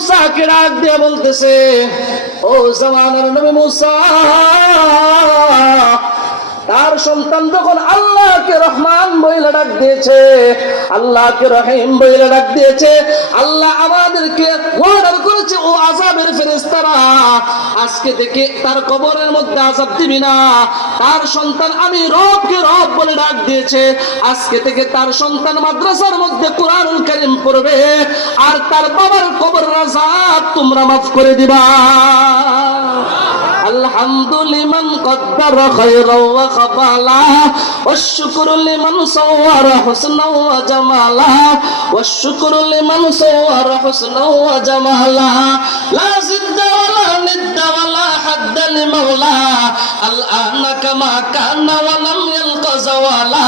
মুসাকে ডাক দিয়ে বলতেছে, ও জামানার নবী মুসা, তার সন্তান যখন আল্লাহকে রহমান বইলে ডাক দিয়েছে, আল্লাহকে রহিম বইলে ডাক দিয়েছে, আল্লাহ আমাদেরকে অর্ডার করেছে, ও আযাবের ফেরেশতারা আজকে থেকে তার কবরের মধ্যে আযাব দিবি না। তার সন্তান আমি রবকে রব বলে ডাক দিয়েছে, আজকে থেকে তার সন্তান মাদ্রাসার মধ্যে কোরআনুল কারীম পড়বে, আর তার বাবার কবরের আযাব তোমরা মাফ করে দিবা। আলহামদুলিমান কদ্দারা খায়রাও ওয়া খাবালা ওয়াশ-শুকরু লিমান সাওয়ারা হুসনাও ওয়া জামালা ওয়াশ-শুকরু লিমান সাওয়ারা হুসনাও ওয়া জামালা লা জিদ্দা ওয়ালা নিদ্দা ওয়ালা হাদ্দা লিমাওলা আল-আনা কামা কানা ওয়া লাম ইয়ালকা যাওয়ালা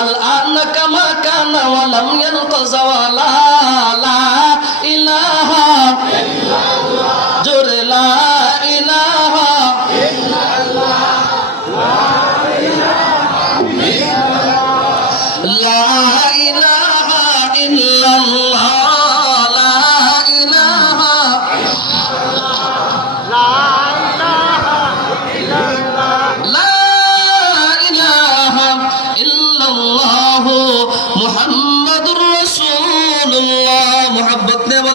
আল-আনা কামা কানা ওয়া লাম ইয়ালকা যাওয়ালা লা ইলাহা ইল্লাল্লাহ জোরে লা ইলাহা ইল্লাল্লাহ